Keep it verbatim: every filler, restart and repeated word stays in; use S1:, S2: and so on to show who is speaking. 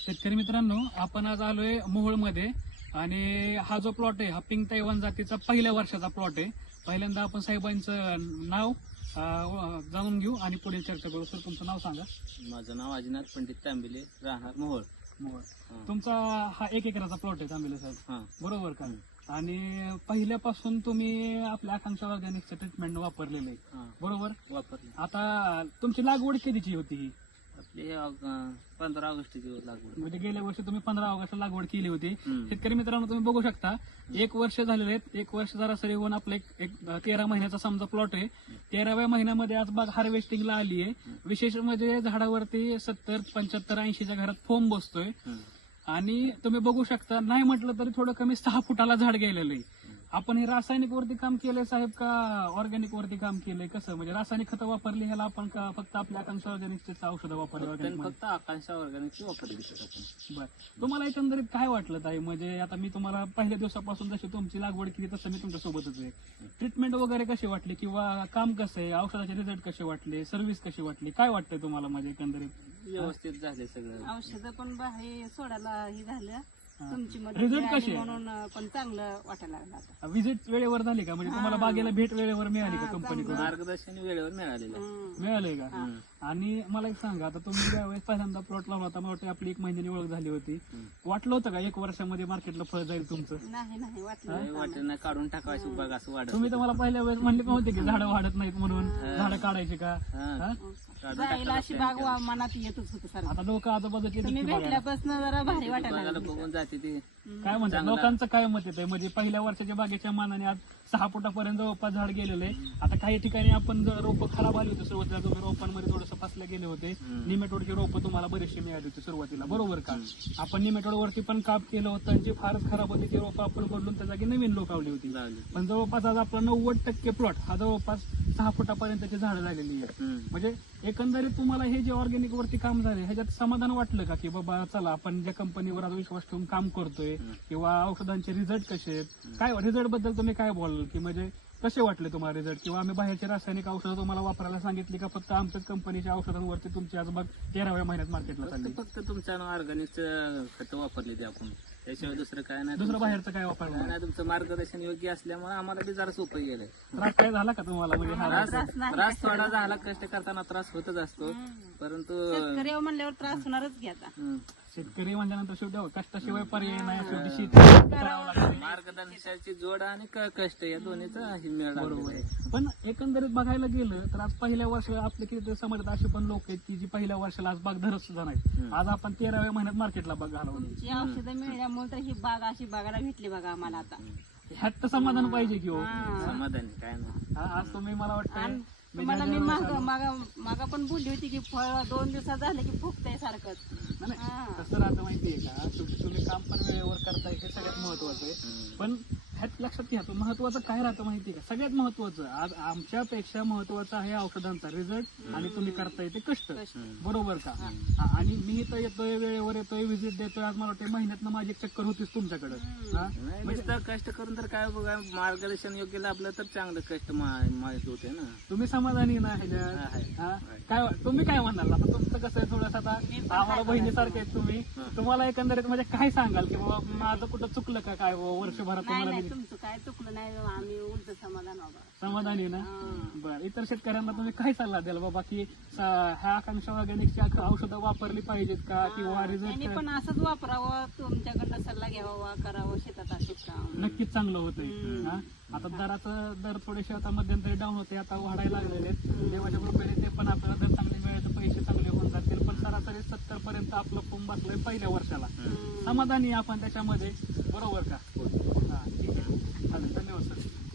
S1: शेतकरी मित्रांनो, आपण आज आलोय मोहोळमध्ये आणि हा जो प्लॉट आहे हा पिंक तैवान जातीचा पहिल्या वर्षाचा प्लॉट आहे. पहिल्यांदा आपण साहेबांचं नाव अं, जाणून घेऊ आणि पुढे चर्चा करू. सर, तुमचं नाव सांगा.
S2: माझं नाव अजिनाथ पंडित तांबिले, राहणार मोहोळ.
S1: मोहोळ.
S2: हा.
S1: तुमचा हा एक एकराचा प्लॉट आहे तांबिले साहेब,
S2: हा.
S1: बरोबर का? आणि पहिल्यापासून तुम्ही आपल्या आकांक्षा ऑर्गॅनिकचं ट्रीटमेंट वापरलेलं आहे,
S2: हा.
S1: बरोबर?
S2: वापरली.
S1: आता तुमची लागवड कधीची होती ही?
S2: आपली अं, पंधरा ऑगस्टची लागवड.
S1: म्हणजे गेल्या वर्षी तुम्ही पंधरा ऑगस्टला लागवड केली होती.
S2: हम्म.
S1: शेतकरी मित्रांनो, तुम्ही बघू शकता एक वर्ष झालेले आहेत. एक वर्ष सरासरी होऊन आपलं एक एक तेरा महिन्याचा समजा प्लॉट आहे. तेराव्या महिन्यामध्ये आज बाग हार्वेस्टिंगला आली आहे. विशेष म्हणजे झाडावरती सत्तर पंच्याहत्तर ऐंशीच्या घरात फोम बसतोय.
S2: हम्म.
S1: आणि तुम्ही बघू शकता, नाही म्हटलं तरी थोडं कमी सहा फुटाला झाड गेलेलं आहे. आपण हे रासायनिक वरती काम केलंय साहेब का ऑर्गॅनिक वरती काम केलंय? कसं म्हणजे रासायनिक खतं वापरली ह्याला आपण का फक्त आपल्या आकांक्षा ऑर्गॅनिकचे औषधं वापरली
S2: फक्त
S1: organic मध्ये?
S2: फक्त आकांक्षा ऑर्गॅनिकची वापरली होती आपण.
S1: बर, तुम्हाला एकंदरीत काय वाटलं ताई? म्हणजे आता मी तुम्हाला पहिल्या दिवसापासून जशी तुमची लागवड केली तसं मी तुमच्या सोबतच आहे. ट्रीटमेंट वगैरे कशी वाटली किंवा काम कसं आहे, औषधाचे रिझल्ट कसे वाटले, सर्व्हिस कशी वाटली, काय वाटतंय तुम्हाला? म्हणजे एकंदरीत
S2: व्यवस्थित झाले सगळं.
S3: औषधं पण बाहेर सोडायला हे झालं, तुमची मदत
S1: Result
S3: मिळाली
S1: कसे?
S3: म्हणून पण चांगलं वाटायला लागलं आता.
S1: व्हिजिट वेळेवर झाली का? म्हणजे तुम्हाला बागेला भेट वेळेवर मिळाली का
S3: हा,
S1: कंपनीकडून?
S2: मार्गदर्शन वेळेवर मिळालेलं आहे.
S3: हम्म.
S1: मिळालंय का?
S2: हम्म.
S1: आणि मला एक सांगा, आता तुम्ही ज्यावेळेस पहिल्यांदा प्लॉट लावला होता, मला वाटतं आपली एक महिन्यानी ओळख झाली होती.
S2: हम्म.
S1: वाटलं होतं का एक वर्षामध्ये मार्केटला फळ जाईल तुमचं?
S3: नाही नाही वाटलं
S2: नाही
S3: नव्हतं
S2: वाटत नाही, काढून टाकायची बघ असं वाटत.
S1: तुम्ही तर मला पहिल्या वेळेस म्हणले पण होते की झाडं वाढत नाहीत म्हणून,
S2: हा.
S1: झाडं काढायची का?
S2: हा.
S1: हा?
S3: आम्हाला.
S2: काढून
S3: जायला
S2: टाकायला
S3: अशी
S2: plan
S3: बाग
S2: केला.
S3: वा- मनात येतच होत सारखं.
S1: आता लोक आजूबाजूचे
S3: तुम्ही
S1: नक्की बघायला.
S3: भेटल्यापासून जरा भारी वाटायला
S2: बघायला
S3: लागलं.
S2: बघून जाते ती.
S1: काय म्हणतात
S2: चांगला.
S1: लोकांचं काय मत येत आहे? म्हणजे पहिल्या वर्षाच्या बागेच्या मानाने आज सहा फुटापर्यंत जवळपास झाड गेलेलं आहे. आता काही ठिकाणी आपण रोप खराब आली होती सुरुवातीला, तुम्ही रोपांमध्ये थोडंसं फसले गेले होते.
S2: हम्म.
S1: निमेटोडची रोपं तुम्हाला बरेचशी मिळाली होती सुरुवातीला, बरोबर का? आपण निमेटोड वरती पण काम केलं होतं आणि जी फारच खराब होती ती रोपं आपण बदलून त्या जागी नवीन लोक लावली होती.
S2: लावली.
S1: पण जवळपास आज आपला नव्वद टक्के प्लॉट हा जवळपास सहा फुटापर्यंतची झाडं झालेली आहे.
S2: हम्म.
S1: म्हणजे एकंदरीत तुम्हाला हे जे ऑर्गॅनिक वरती काम झाले ह्याच्यात समाधान वाटलं का? की बाबा चला आपण ज्या कंपनीवर आज विश्वास ठेवून काम करतोय किंवा औषधांचे रिझल्ट कसे आहेत, काय रिझल्ट बद्दल तुम्ही काय बोलाल? की म्हणजे कसे वाटले तुम्हाला रिझल्ट? किंवा आम्ही बाहेरचे रासायनिक औषधं तुम्हाला वापरायला सांगितली का फक्त आमच्याच कंपनीच्या औषधांवरती तुमची आज बघ तेराव्या महिन्यात मार्केटला चालली?
S2: फक्त फक्त तुमच्या ऑर्गॅनिक खत वापरली ते आपण, त्याशिवाय दुसरं काय नाही.
S1: दुसरं
S2: तुमचं-
S1: बाहेरचं काय
S2: काय
S1: वापरलं?
S2: नाही, तुमचं मार्गदर्शन योग्य असल्यामुळे आम्हाला बी जरा सोपं गेलंय.
S1: त्रास काय झाला का तुम्हाला? म्हणजे हा
S3: आम्हाला
S1: रास-
S3: त्रास नाही.
S2: त्रास थोडा झाला, कष्ट करताना त्रास होतच असतो,
S3: हम्म.
S2: परंतु
S3: शेतकरी हो म्हणल्यावर त्रास होणारच घ्या आता.
S2: हम्म,
S1: शेतकरी म्हणल्यानंतर शेवटी कष्टाशिवाय पर्याय नाही. शेवटी शेती करावं लागतं.
S2: मार्गदर्शनाची जोड आणि क- कष्ट या दोन्हीचा हे मेळ
S1: बरोबर
S2: लागलेला
S1: आहे.
S2: आहे.
S1: पण एकंदरीत बघायला गेलं तर आज पहिल्या वर्षाला आपल्या किती समाजात असे पण लोक आहेत की जी पहिल्या वर्षाला आज बाग धरत सुद्धा नाहीत.
S2: हम्म.
S1: आज आपण तेराव्या महिन्यात मार्केटला बाग घालवली.
S3: तुमची औषधं मिळाल्यामुळे तर ही बाग अशी बघायला भेटली बघा आम्हाला आता.
S1: ह्यात तर समाधान पाहिजे की हो.
S3: हा.
S2: समाधानी काय नाही.
S1: हा, आज तुम्ही मला वाटतं
S3: आणि
S1: मी
S3: तुम्हाला
S1: ज्या
S3: मी
S1: ज्या
S3: माग
S1: वेळेस आलो-
S3: मागा मागा पण बोलली होती की फळ दोन दिवसात झालं की फुगतंय सारखंच.
S1: नाही, नाही,
S3: हा.
S1: कसं राहतं माहितीये का? शेवटी तुम्ही काम पण वेळेवर करताय हे सगळ्यात महत्वाचं आहे.
S2: हम्म.
S1: पण ह्यात लक्षात घ्या, तो महत्वाचं काय राहतं माहितीये का? सगळ्यात महत्वाचं आज आमच्यापेक्षा महत्वाचं आहे औषधांचा रिझल्ट आणि तुम्ही करताय ते कष्ट,
S3: कष्ट.
S1: बरोबर का? हा, आणि मी तर येतोय वेळेवर येतोय, व्हिजिट देतोय. आज मला वाटतं महिन्यातनं माझी एक चक्कर होतीच तुमच्याकडे. हा?
S2: नाही, नुसतं कष्ट करून तर काय बघा, मार्गदर्शन योग्य लाभलं तर चांगलं कष्ट मा- माहित होते ना.
S1: तुम्ही समाधानी ना ह्याच्यात?
S2: आहे.
S1: हा? काय तुम्ही काय म्हणाल? आता तुमचं कसं आहे थोडंसं आता
S3: मी पण
S1: आम्हाला
S3: काय
S1: बहिणीसारखे आहेत तुम्ही.
S2: हा.
S1: तुम्हाला एकंदरीत म्हणजे काय सांगाल की बाबा माझं कुठं चुकलं का काय बाबा वर्षभरात
S3: नाही
S1: तुम्हाला
S3: नाही
S1: मी-
S3: तुमचं काय चुकलं नाही, आम्ही उलट समाधान बाबा.
S1: समाधानी ना?
S3: हा.
S1: बरं, इतर शेतकऱ्यांना तुम्ही काय सल्ला द्याल बाबा की स- ह्या आकांक्षा ऑर्गॅनिकची औषधं वापरली पाहिजेत का? किंवा
S3: त्यांनी
S1: रिझल्ट
S3: पण असंच वापरावं, तुमच्याकडनं सल्ला घ्यावा, करावं शेतात असंच काम.
S1: नक्कीच चांगलं होतंय.
S3: हम्म.
S1: हा? आता दराचं दर थोडेसे आता मध्यंतरी डाऊन होते, आता वाढायला लागलेले आहेत. देवाच्या कृपेने ते पण आपल्याला दर चांगले मिळाले, पैसे चांगले होऊन जातील. पण सरासरी सत्तर पर्यंत आपलं फुम बसलोय पहिल्या वर्षाला.
S3: हम्म.
S1: समाधानी आपण त्याच्यामध्ये, बरोबर का? हा, ठीक आहे. चालेल, धन्यवाद सर.